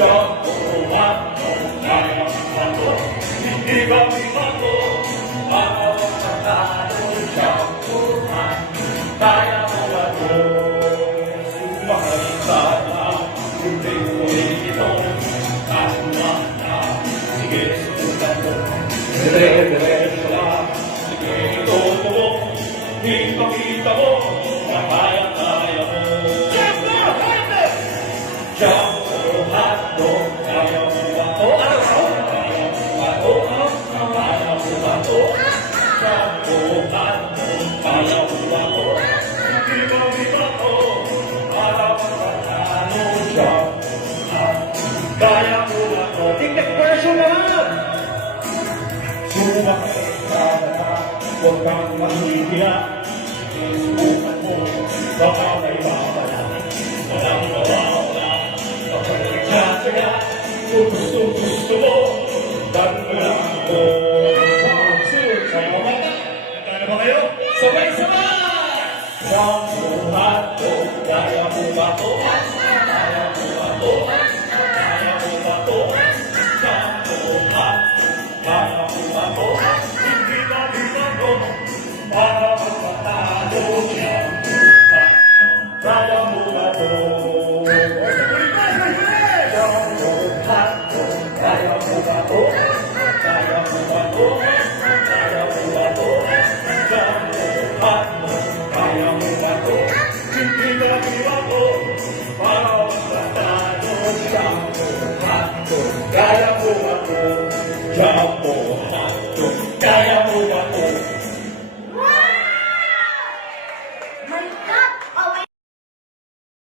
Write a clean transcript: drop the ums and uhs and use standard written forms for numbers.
Jamuhan mo kaya ako, hindi kami ako, bawat patalo. Jamuhan, kaya mo ako. Sumakay ka na, hindi ko ito. Ako na, sige, susundan mo. Dire-diretso lang, sige, ito mo. Ipakita mo, na kaya-kaya mo. Jamuhan mo, kaya mo ako. Kaya mo ako, kaya mo ako. Jamuhan mo, kaya mo ako. Hindi kami ako, para makatalo. Jamuhan, kaya mo ako. Tingnan version naman! Sumakay ka na, huwag kang mahihiya. Subukan mo, baka may babala. Walang mawawala, kapag nagtsatsaga. Kung gusto mo, ba't mo lang ako? Sayo ba? Nagkana ba kayo? Sabay-sabay! Jamuhan mo, kaya mo ba to? Kaya mo ba to? Kaya mo ba to? Jamuhan, kaya mo ba to? Hindi kami ako, para magpatalo. Jamuhan, kaya mo ba to? Jamuhan mo, kaya mo ba to? Kaya mo ba to? Kaya mo ba to? Jamuhan mo, kaya mo ba to? Hindi kami ako, para magpatalo. Jamuhan mo, kaya mo ba to? Jamuhan mo, kaya mo ba to?